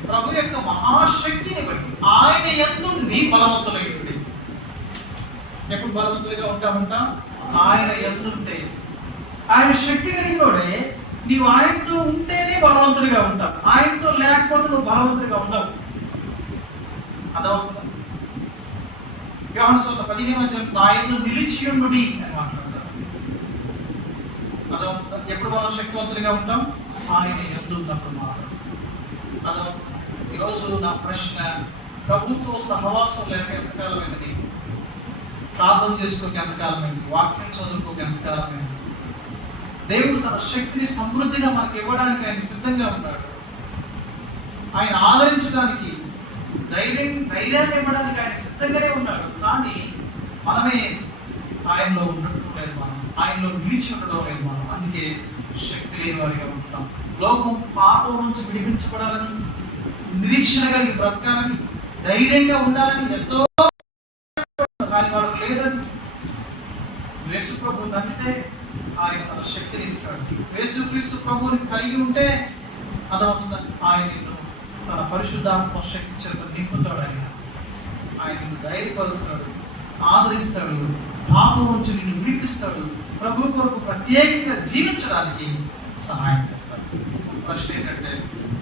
ప్రభు యొక్క మహాశక్తిని బట్టి ఆయన యందు నీ బలవంతులై ఉండి. ఎప్పుడు బలవంతులుగా ఉంటాం? ఆయన యందు ఉంటే. ఆయన శక్తి కలిగినోడే. నీవు ఆయనతో ఉంటేనే బలవంతుడిగా ఉంటావు, ఆయనతో లేకపోతే నువ్వు బలవంతుడిగా ఉండవు. అదవుతుందా? యోహాను సువార్త 15 ఆయన నిలిచి ఉండుడి అని మాట్లాడతారు. అదవుతుందా? ఎప్పుడు మనం శక్తివంతులుగా ఉంటాం? ఆయన యందు ఉన్నప్పుడు మాత్రం. అదవుతుందా? ఈరోజు నా ప్రశ్న, ప్రభుత్వ సహవాసం లేక ఎంతకాలమైనది? ప్రార్థన చేసుకోక ఎంతకాలమైంది? వాక్యం చదువుకోక ఎంతకాలమైంది? దేవుడు తన శక్తిని సమృద్ధిగా మనకి ఇవ్వడానికి ఆయన సిద్ధంగా ఉన్నాడు. ఆయన ఆదరించడానికి, ధైర్యాన్ని ఇవ్వడానికి ఆయన సిద్ధంగానే ఉన్నాడు. కానీ మనమే ఆయనలో ఉండటం లేదు, మనం ఆయనలో నిలిచి ఉండడం లేదు. మనం అందుకే శక్తి లేని వారిగా ఉంటున్నాం. లోకం పాపం నుంచి విడిపించబడాలని, నిరీక్షణ కలిగి బ్రతకాలని, ధైర్యంగా ఉండాలని ఎంతో కానీ వాళ్ళకు లేదని. యేసు ప్రభువు నమ్మితే ఆయన తన శక్తిని ఇస్తాడు. యేసుక్రీస్తు ప్రభువుని కలిగి ఉంటే అదవుతుందని ఆయన నిన్ను తన పరిశుద్ధాత్మ శక్తి చేత నింపుతాడు. ఆయన నిన్ను ధైర్యపరుస్తాడు, ఆదరిస్తాడు, పాపం నుంచి నిన్ను విడిపిస్తాడు, ప్రభు కొరకు ప్రత్యేకంగా జీవించడానికి సహాయం చేస్తాడు. ప్రశ్న ఏంటంటే,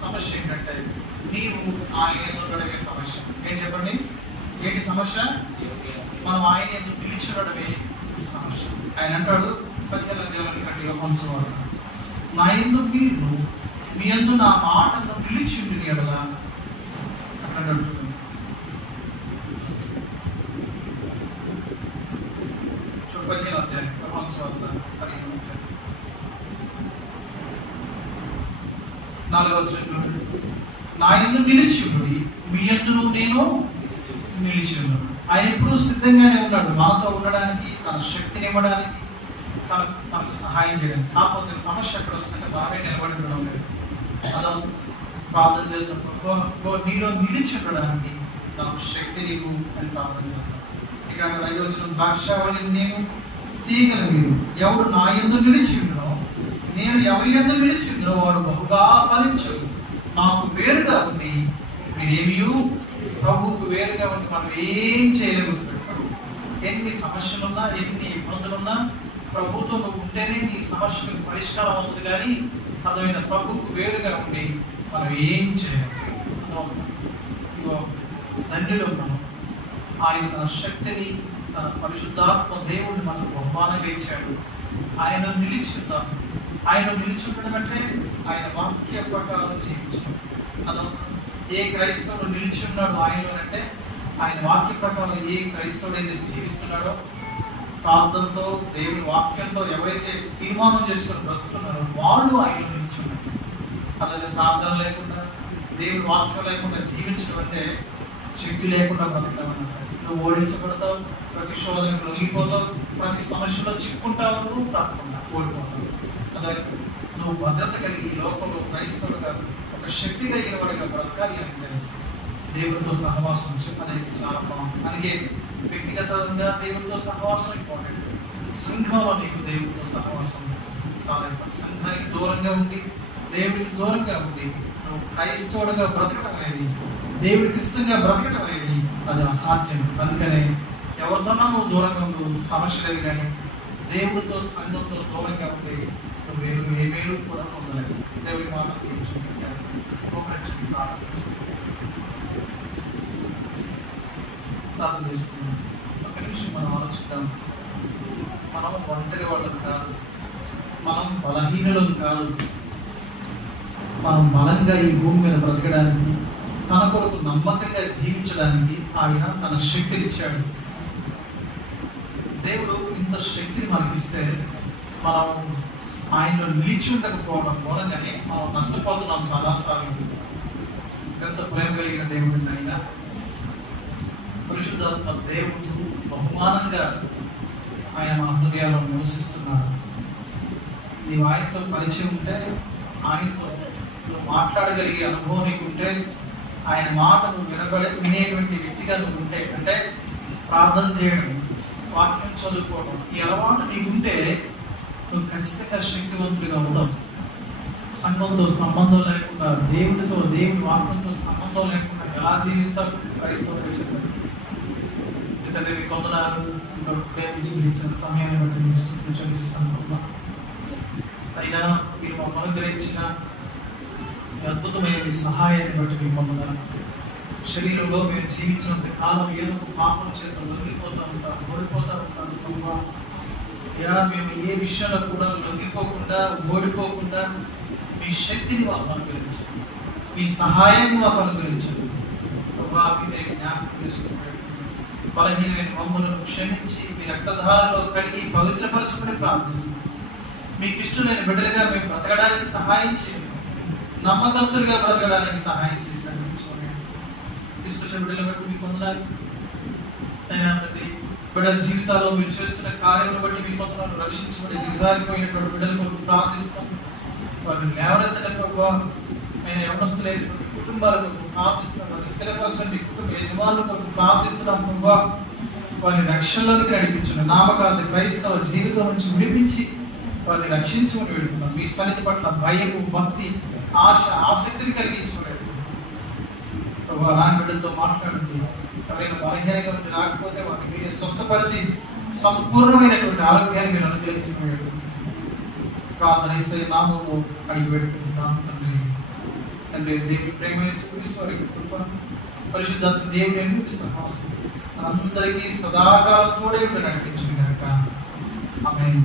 సమస్య ఏంటంటే నీవు ఆయన ఉండడమే సమస్య. ఏం చెప్పండి? ఏంటి సమస్య? మనం ఆయన ఎందుకు నిలిచుండడమే సమస్య. ఆయన అంటాడు 15వ అధ్యాయంలో గట్టిగా పంచుకోవాలి, నా యందు మీరు మీ యందు నా మాటను నిలిచి ఉండి ఎడలా అంటాడు. చూడు 15వ అధ్యాయం యోహాను సువార్త 4వ నా యందు నిలిచియుండుడి, మీ యందును నేను నిలిచియున్నాను. ఆయన ఎప్పుడూ సిద్ధంగానే ఉన్నాడు మనతో ఉండడానికి, తన శక్తిని ఇవ్వడానికి, మనకు సహాయం చేయడానికి. కాకపోతే సమస్య ఎక్కడ వస్తుందంటే బాగా నిలబడి ఉండడం లేదు. అలా ప్రార్థన చేసినప్పుడు నీలో నిలిచి ఉండడానికి నాకు శక్తి నీకు అని ప్రార్థన చేస్తాను. ఇక్కడ 5వ వచనం, ద్రాక్షావళి నేను, తీగల మీరు. ఎవడు నా యందు నిలిచి ఉండడో, నేను ఎవరి యందు నిలిచి ఉండడో వాడు బహుగా ఫలించడు. నాకు వేరుగా ఉండి మీరేమీ ప్రభువుకు వేరుగా ఉండి మనం ఏం చేయలేము. ఎన్ని సమస్యలున్నా, ఎన్ని ఇబ్బందులున్నా ప్రభుతో నువ్వు ఉంటేనే నీ సమస్యలకు పరిష్కారం అవుతుంది. కానీ అదైన ప్రభువుకు వేరుగా ఉండి మనం ఏం చేయలేము. ధన్యులు మనం. ఆయన తన శక్తిని, తన పరిశుద్ధాత్మ దేవుడిని మనకు బహుమానంగా ఇచ్చాడు. ఆయన నిలిచుందాం. ఆయన నిలిచుండడం అంటే ఆయన వాక్య ప్రకారం జీవించడం. అదో ఏ క్రైస్తవుడు నిలిచి ఉన్నాడు ఆయన అంటే ఆయన వాక్య ప్రకారం ఏ క్రైస్తవుడైతే జీవిస్తున్నాడో, ప్రార్థనతో దేవుని వాక్యంతో ఎవరైతే తీర్మానం చేసుకొని బ్రతుకుతున్నారో వాళ్ళు ఆయన నిలిచున్నారు. అలాగే ప్రార్థన లేకుండా, దేవుని వాక్యం లేకుండా జీవించడం అంటే శక్తి లేకుండా బ్రతకడం అన్నమాట. నువ్వు ఓడించబడతావు, ప్రతి శోధనకు లొంగిపోతావు, ప్రతి సమస్యలో చిక్కుంటావు, తప్పకుండా ఓడిపోతావు. అలాగే నువ్వు భద్రత కలిగి ఈ లోకంలో క్రైస్తవుడుగా ఒక శక్తి కలిగిన వాడిగా బ్రతకాలి అంటే దేవుడితో సహవాసం అనేది చాలా బాగుంది. అందుకే వ్యక్తిగతంగా దేవుడితో సహవాసం ఇంపార్టెంట్. సంఘంలో నీకు దేవుడితో సహవాసం చాలా ఇంపార్టెంట్. సంఘానికి దూరంగా ఉండి, దేవుడికి దూరంగా ఉండి నువ్వు క్రైస్తవుడుగా బ్రతకడం అనేది, దేవుడికి ఇష్టంగా బ్రతకడం అనేది అది అసాధ్యం. అందుకనే ఎవరితోన్నా నువ్వు దూరంగా ఉండు, సమస్యలేదు. కానీ దేవుడితో సంఘంతో దూరంగా ఉండి నువ్వు ఏ మేలు కూడా పొందలేదు. దేవుడి మాట ప్రార్థన చేస్తున్నాం. ఒక నిమిషం మనం ఆలోచిద్దాం. మనం ఒంటరి వాళ్ళం కాదు, మనం బలహీనులం కాదు. మనం బలంగా ఈ భూమి మీద బ్రతకడానికి, తన కొరకు నమ్మకంగా జీవించడానికి ఆయన తన శక్తిని ఇచ్చాడు. దేవుడు ఇంత శక్తిని మనకిస్తే మనం ఆయనలో నిలిచి ఉండకపోవడం మూలంగానే మనం నష్టపోతున్నాం చాలాసార్లు. ఎంత ప్రేమ కలిగిన దేవుడు అయినా పరిశుద్ధాత్మ దేవుడు బహుమానంగా ఆయన మన హృదయాల్లో నివసిస్తున్నాడు. నీవు ఆయనతో పరిచయం ఉంటే, ఆయనతో నువ్వు మాట్లాడగలిగే అనుభవం నీకుంటే, ఆయన మాట నువ్వు వినేటువంటి వ్యక్తిగా నువ్వు ఉంటే, అంటే ప్రార్థన చేయడం, వాక్యం చదువుకోవడం, ఈ అలవాటు నీకుంటే నువ్వు ఖచ్చితంగా శక్తివంతుడిగా ఉంటావు. సంఘంతో సంబంధం లేకుండా, దేవుడితో, దేవుడి వాక్యంతో సంబంధం లేకుండా ఎలా జీవిస్తారు క్రైస్తవులు చెప్పండి. ఎందుకంటే మీ కొందనాలు ప్రేమించి ఇచ్చిన సమయాన్ని బట్టి మీకు స్తుతులు చెల్లిస్తాను. అయినా మీరు మాకు అనుగ్రహించిన అద్భుతమైన మీ సహాయాన్ని బట్టి మీకు పొందనాలు. శరీరంలో మేము జీవించినంత కాలం ఏదో పాపం చేత లొంగిపోతూ ఉంటాం, ఓడిపోతూ ఉంటాం. మేము ఏ విషయంలో కూడా లొంగిపోకుండా, ఓడిపోకుండా మీ శక్తిని మాకు అనుగ్రహించండి, మీ సహాయాన్ని మాకు అనుగ్రహించండి. జ్ఞాపకం చేసుకుంటాడు. బలహీనమైన మమ్మలను క్షమించి మీ రక్తధారలో కడిగి పవిత్రపరచమని ప్రార్థిస్తున్నాం. మీకు ఇష్టమైన బిడ్డలుగా మేము బ్రతకడానికి సహాయం చేయండి. నమ్మకస్తులుగా బ్రతకడానికి సహాయం చేసి నడిపించుకోండి. తీసుకొచ్చిన బిడ్డలు బట్టి మీకు వందనాలు. బిడ్డల జీవితాల్లో మీరు చేస్తున్న కార్యాలను బట్టి మీకు వందనాలు. రక్షించబడి దిగజారిపోయినటువంటి బిడ్డల కొరకు ప్రార్థిస్తాం. వారిని లేవనెత్తని ప్రభావం ఆయన యవనస్తులైనటువంటి కుటుంబాలకు ప్రార్థిస్తున్నాం. వారిని స్థిరపరచండి. కుటుంబ యజమానుల కొరకు ప్రార్థిస్తున్నాం ప్రభావ. వారిని రక్షణలోనికి నడిపించండి. నామకార్థ క్రైస్తవ జీవితం నుంచి విడిపించి వారిని రక్షించమని వేడుకున్నాం. మీ సన్నిధి పట్ల భయము, భక్తి, ఆశ, ఆసక్తిని కలిగించమని ప్రభావ. అలాంటి బిడ్డలతో మాట్లాడండి. ఎవరైనా బలహీనంగా ఉండి రాకపోతే వారిని మీరే స్వస్థపరిచి సంపూర్ణమైనటువంటి ఆరోగ్యాన్ని మీరు అనుగ్రహించమని ప్రార్థన యేసయ్య నామములో అడిగి పెట్టుకుంటున్నాం తండ్రి. తండ్రి దేవుడి ప్రేమ, పరిశుద్ధాత్మ దేవుడి సహవాసం అందరికీ సదాకాలం తోడే నడిపించింది కనుక ఆమేన్.